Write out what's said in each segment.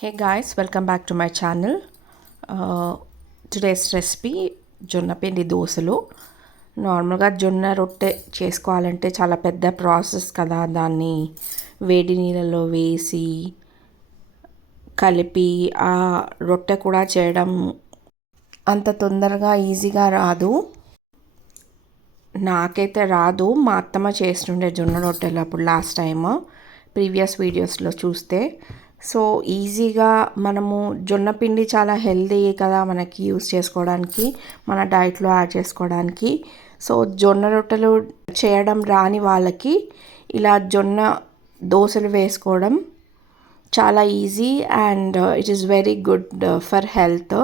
Hey guys, welcome back to my channel. Today's recipe జొన్న పిండి దోశలు. నార్మల్గా జొన్న రొట్టె చేసుకోవాలంటే చాలా పెద్ద ప్రాసెస్ కదా. దాన్ని వేడి నీళ్ళలో వేసి కలిపి ఆ రొట్టె కూడా చేయడం అంత తొందరగా ఈజీగా రాదు. నాకైతే రాదు. మా అత్తమ్మ చేస్తుండే జొన్న రొట్టెలు అప్పుడు లాస్ట్ టైమ్ ప్రీవియస్ వీడియోస్లో చూస్తే. సో ఈజీగా మనము జొన్న పిండి చాలా హెల్దీ కదా మనకి యూస్ చేసుకోవడానికి, మన డైట్లో యాడ్ చేసుకోవడానికి. సో జొన్న రొట్టెలు చేయడం రాని వాళ్ళకి ఇలా జొన్న దోశలు వేసుకోవడం చాలా easy and it is very good for health.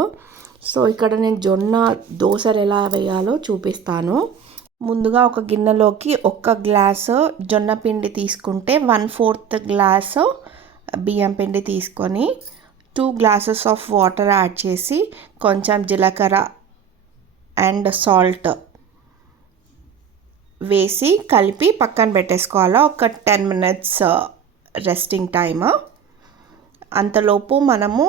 So ఇక్కడ నేను జొన్న దోశలు ఎలా వేయాలో చూపిస్తాను. ముందుగా ఒక గిన్నెలోకి 1 గ్లాసు జొన్న పిండి తీసుకుంటే 1/4 గ్లాసు బియ్యం పిండి తీసుకొని 2 గ్లాసెస్ ఆఫ్ వాటర్ యాడ్ చేసి కొంచెం జీలకర్ర అండ్ సాల్ట్ వేసి కలిపి పక్కన పెట్టేసుకోవాలి. ఒక 10 minutes రెస్టింగ్ టైమ్. అంతలోపు మనము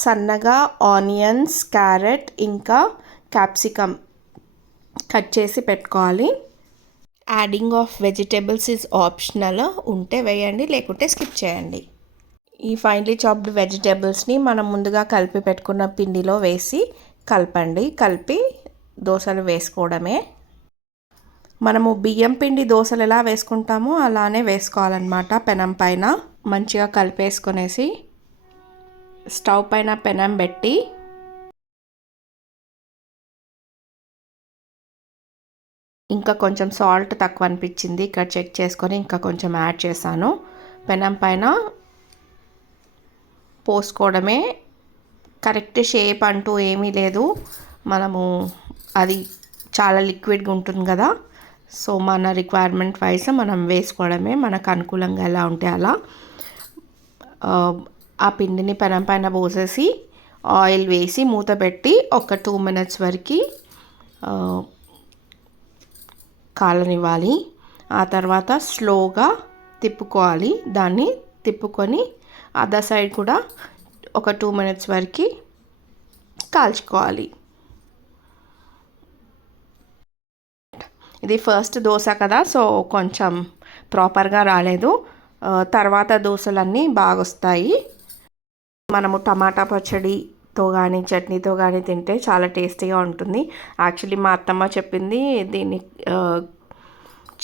సన్నగా ఆనియన్స్, క్యారెట్ ఇంకా క్యాప్సికమ్ కట్ చేసి పెట్టుకోవాలి. Adding of vegetables is optional. ఉంటే వేయండి, లేకుంటే స్కిప్ చేయండి. ఈ ఫైన్లీ చాప్డ్ వెజిటేబుల్స్ని మనం ముందుగా కలిపి పెట్టుకున్న పిండిలో వేసి కలపండి. కలిపి దోశలు వేసుకోవడమే. మనము బియ్యం పిండి దోశలు ఎలా వేసుకుంటామో అలానే వేసుకోవాలన్నమాట. పెనం పైన మంచిగా కలిపేసుకొనేసి స్టవ్ పైన పెనం పెట్టి ఇంకా కొంచెం సాల్ట్ తక్కువ అనిపించింది, ఇక్కడ చెక్ చేసుకొని ఇంకా కొంచెం యాడ్ చేశాను. పెనం పైన పోసుకోవడమే. కరెక్ట్ షేప్ అంటూ ఏమీ లేదు. మనము అది చాలా లిక్విడ్గా ఉంటుంది కదా. సో మన రిక్వైర్మెంట్ వైజ్ మనం వేసుకోవడమే. మనకు అనుకూలంగా ఎలా ఉంటే అలా. ఆ పిండిని పెనం పైన పోసేసి ఆయిల్ వేసి మూత పెట్టి ఒక 2 minutes వరకు కాలనివ్వాలి. ఆ తర్వాత స్లోగా తిప్పుకోవాలి. దాన్ని తిప్పుకొని అదర్ సైడ్ కూడా ఒక 2 minutes వరకు కాల్చుకోవాలి. ఇది ఫస్ట్ దోశ కదా, సో కొంచెం ప్రాపర్గా రాలేదు. తర్వాత దోశలన్నీ బాగా వస్తాయి. మనము టమాటా పచ్చడితో కానీ చట్నీతో కానీ తింటే చాలా టేస్టీగా ఉంటుంది. యాక్చువల్లీ మా అత్తమ్మ చెప్పింది దీన్ని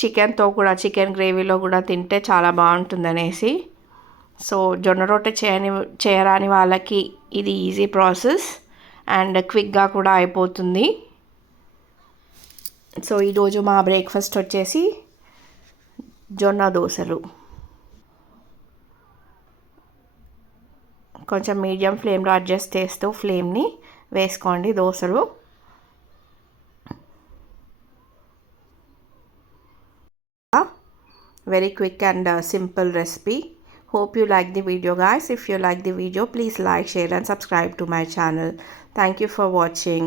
చికెన్తో కూడా, చికెన్ గ్రేవీలో కూడా తింటే చాలా బాగుంటుంది అనేసి. సో జొన్న రొట్టె చేయరాని వాళ్ళకి ఇది ఈజీ ప్రాసెస్ అండ్ క్విక్గా కూడా అయిపోతుంది. సో ఈరోజు మా బ్రేక్ఫాస్ట్ వచ్చేసి జొన్న దోశలు. కొంచెం మీడియం ఫ్లేమ్లో అడ్జస్ట్ చేస్తూ ఫ్లేమ్ని వేసుకోండి దోశలు. Very quick and simple recipe. Hope you like the video guys. If you like the video, please like, share and subscribe to my channel. Thank you for watching.